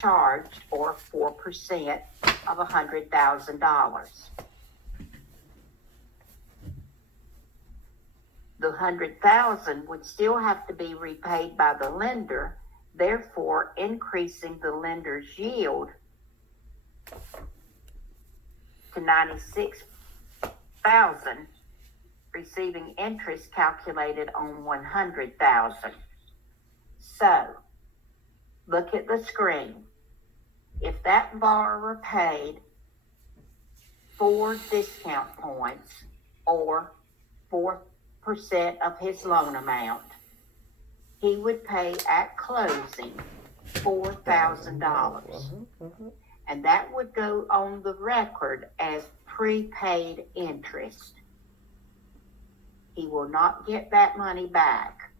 charged, or 4% of $100,000. The $100,000 would still have to be repaid by the lender, therefore increasing the lender's yield to $96,000, receiving interest calculated on $100,000. So, look at the screen. If that borrower paid 4 discount points, or 4% of his loan amount, he would pay at closing $4,000. And that would go on the record as prepaid interest. He will not get that money back.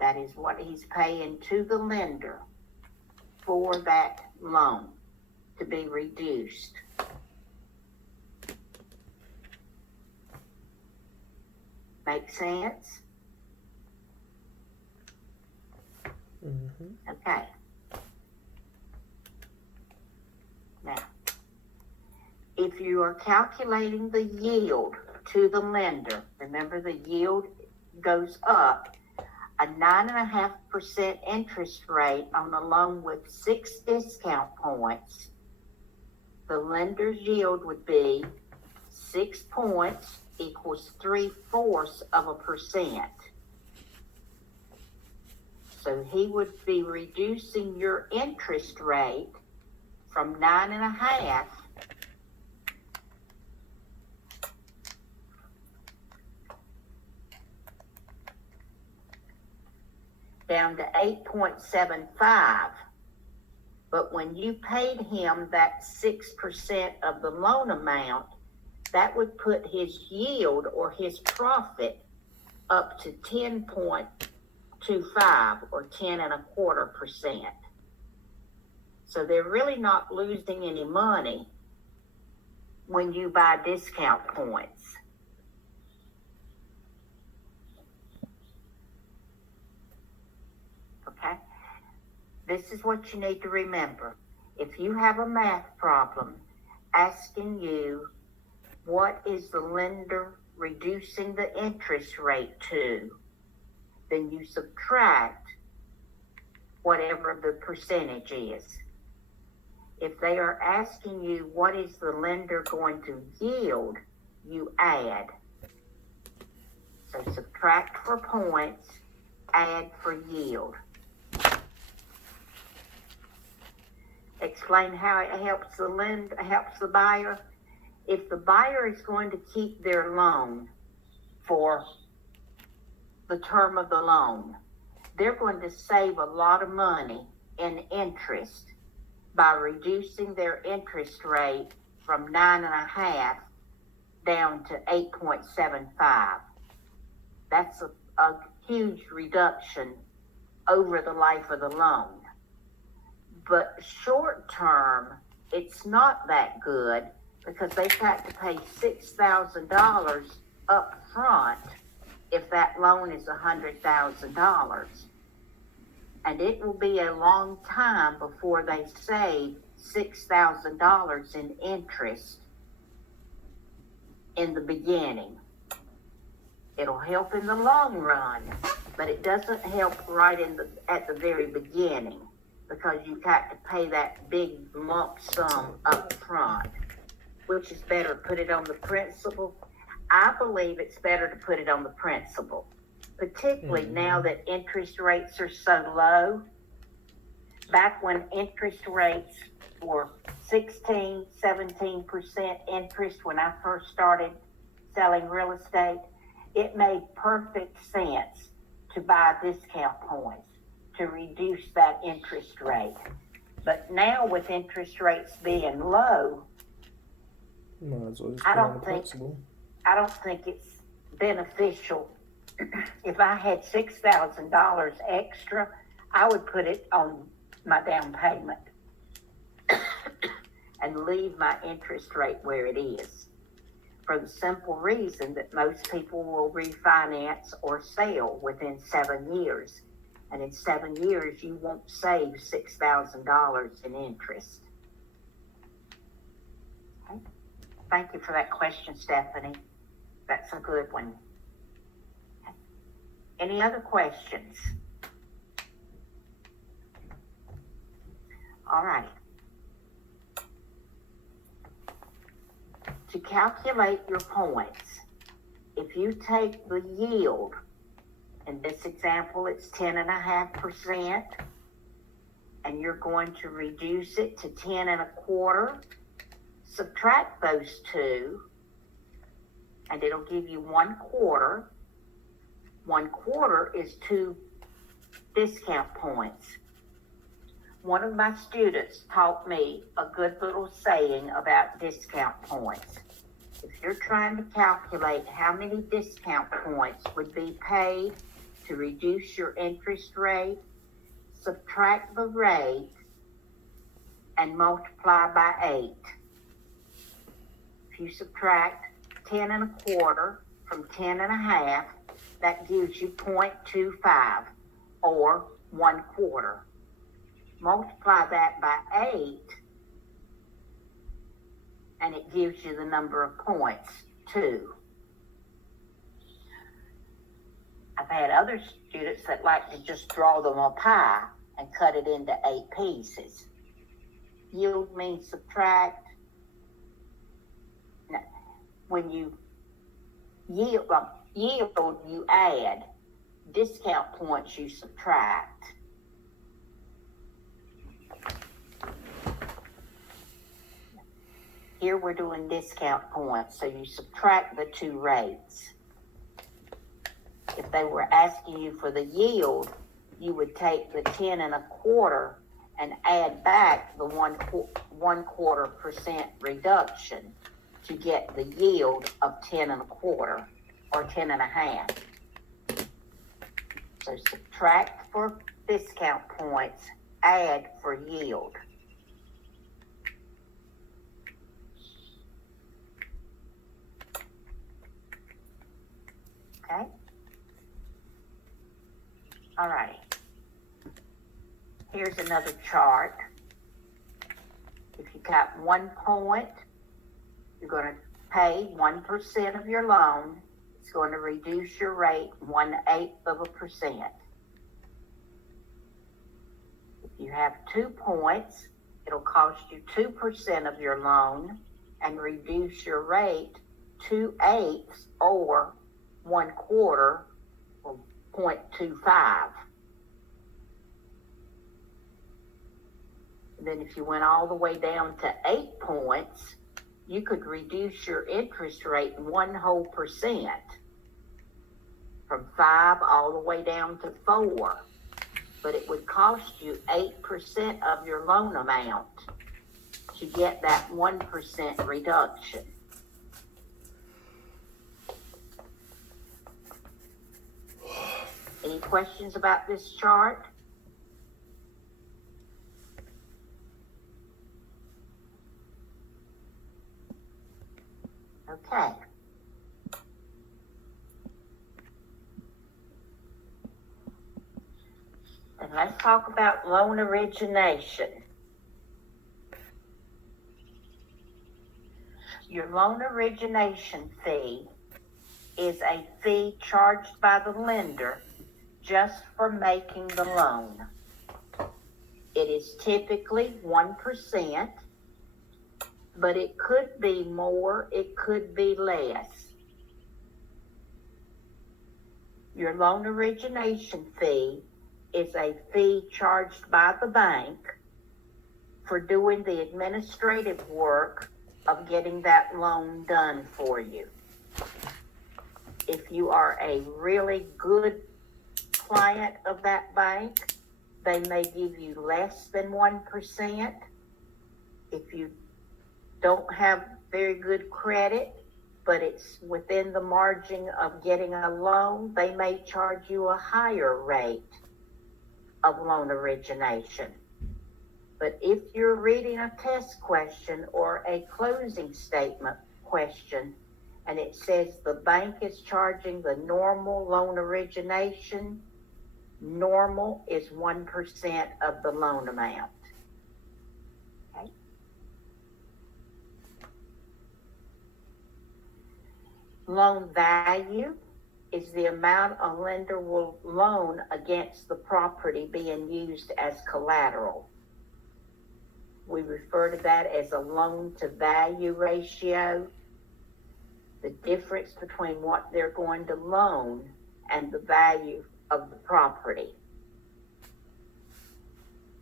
That is what he's paying to the lender for that loan to be reduced. Make sense? Okay. Now, if you are calculating the yield to the lender, remember the yield goes up, a 9.5% interest rate on a loan with 6 discount points, the lender's yield would be 6 points equals 0.75%. So he would be reducing your interest rate from 9.5 down to 8.75. But when you paid him that 6% of the loan amount, that would put his yield or his profit up to 10.25 or 10.25%. So they're really not losing any money when you buy discount points. Okay? This is what you need to remember. If you have a math problem asking you, what is the lender reducing the interest rate to? Then you subtract whatever the percentage is. If they are asking you, what is the lender going to yield? You add. So subtract for points, add for yield. Explain how it helps the buyer. If the buyer is going to keep their loan for the term of the loan, they're going to save a lot of money in interest by reducing their interest rate from 9.5 down to 8.75. That's a huge reduction over the life of the loan. But short term, it's not that good, because they've got to pay $6,000 up front if that loan is $100,000. And it will be a long time before they save $6,000 in interest in the beginning. It'll help in the long run, but it doesn't help right at the very beginning, because you've got to pay that big lump sum up front. Which is better, put it on the principal? I believe it's better to put it on the principal, particularly now that interest rates are so low. Back when interest rates were 16, 17% interest when I first started selling real estate, it made perfect sense to buy discount points to reduce that interest rate. But now with interest rates being low, I don't think it's beneficial. If I had $6,000 extra, I would put it on my down payment and leave my interest rate where it is, for the simple reason that most people will refinance or sell within 7 years. And in 7 years, you won't save $6,000 in interest. Okay. Thank you for that question, Stephanie. That's a good one. Okay. Any other questions? All right. To calculate your points, if you take the yield, in this example, it's 10.5%, and you're going to reduce it to 10.25, subtract those two, and it'll give you 1/4. 1/4 is 2 discount points. One of my students taught me a good little saying about discount points. If you're trying to calculate how many discount points would be paid to reduce your interest rate, subtract the rate and multiply by 8. If you subtract 10.25 from 10.5, that gives you 0.25 or 1/4. Multiply that by 8 and it gives you the number of points, 2. I've had other students that like to just draw them a pie and cut it into 8 pieces. Yield means subtract. Now, when you yield, you add. Discount points you subtract. Here we're doing discount points, so you subtract the 2 rates. If they were asking you for the yield, you would take the 10.25 and add back the 1/4% reduction to get the yield of 10.25 or 10.5. So subtract for discount points, add for yield. Okay? All right. Here's another chart. If you got 1 point, you're going to pay 1% of your loan. It's going to reduce your rate 1/8%. If you have 2 points, it'll cost you 2% of your loan and reduce your rate 2/8 or 1/4 or 0.25. Then if you went all the way down to 8 points, you could reduce your interest rate 1% from 5 all the way down to 4. But it would cost you 8% of your loan amount to get that 1% reduction. Any questions about this chart? Okay. And let's talk about loan origination. Your loan origination fee is a fee charged by the lender just for making the loan. It is typically 1%, but it could be more, it could be less. Your loan origination fee is a fee charged by the bank for doing the administrative work of getting that loan done for you. If you are a really good client of that bank, they may give you less than 1%. If you don't have very good credit, but it's within the margin of getting a loan, they may charge you a higher rate of loan origination. But if you're reading a test question or a closing statement question, and it says the bank is charging the normal loan origination, Normal is 1% of the loan amount. Okay. Loan value is the amount a lender will loan against the property being used as collateral. We refer to that as a loan to value ratio. The difference between what they're going to loan and the value of the property.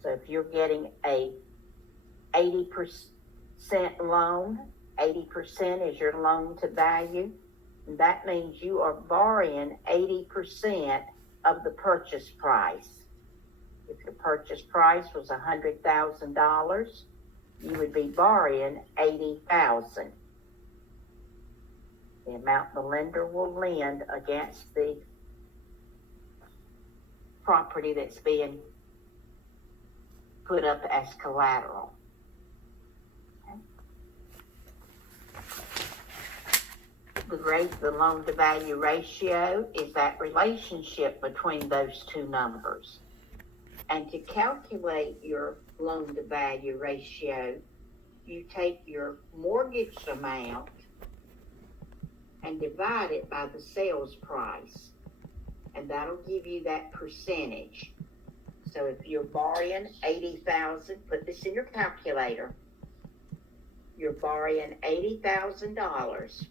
So if you're getting a 80% loan, 80% is your loan to value. That means you are borrowing 80% of the purchase price. If your purchase price was $100,000, you would be borrowing $80,000. The amount the lender will lend against the property that's being put up as collateral. The loan to value ratio is that relationship between those two numbers. And to calculate your loan to value ratio, you take your mortgage amount and divide it by the sales price. And that'll give you that percentage. So if you're borrowing $80,000, put this in your calculator. You're borrowing $80,000.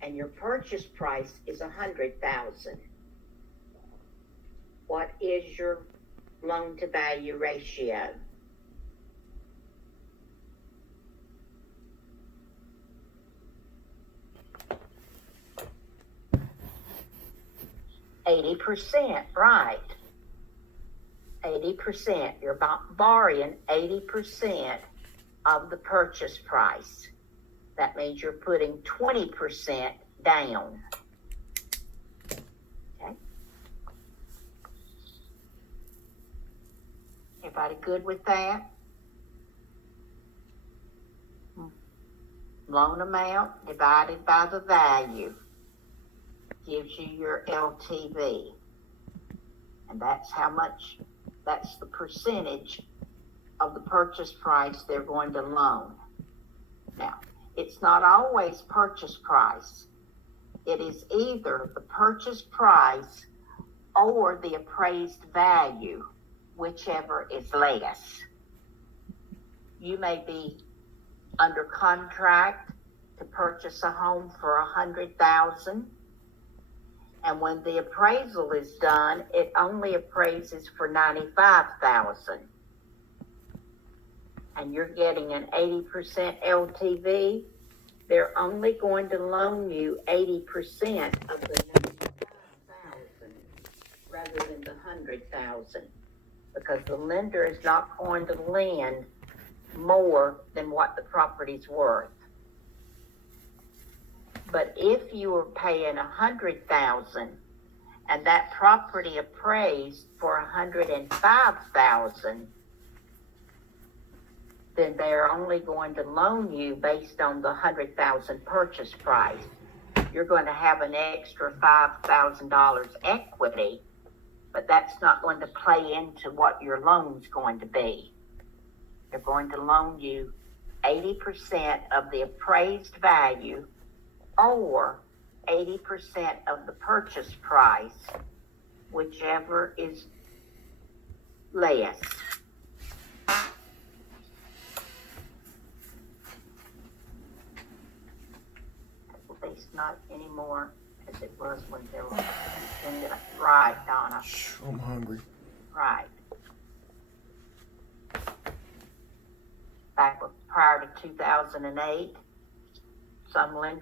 And your purchase price is $100,000. What is your loan to value ratio? %, right? 80%. You're borrowing 80% of the purchase price. That means you're putting 20% down. Okay. Everybody good with that? Loan amount divided by the value gives you your LTV. And that's the percentage of the purchase price they're going to loan. Now, it's not always purchase price. It is either the purchase price or the appraised value, whichever is less. You may be under contract to purchase a home for $100,000, and when the appraisal is done, it only appraises for $95,000. And you're getting an 80% LTV, they're only going to loan you 80% of the $95,000 rather than the $100,000, because the lender is not going to lend more than what the property's worth. But if you were paying $100,000 and that property appraised for $105,000, then they're only going to loan you based on the $100,000 purchase price. You're going to have an extra $5,000 equity, but that's not going to play into what your loan's going to be. They're going to loan you 80% of the appraised value or 80% of the purchase price, whichever is less. At least not anymore as it was when they were right, Donna. I'm hungry. Right. Back prior to 2008, some lenders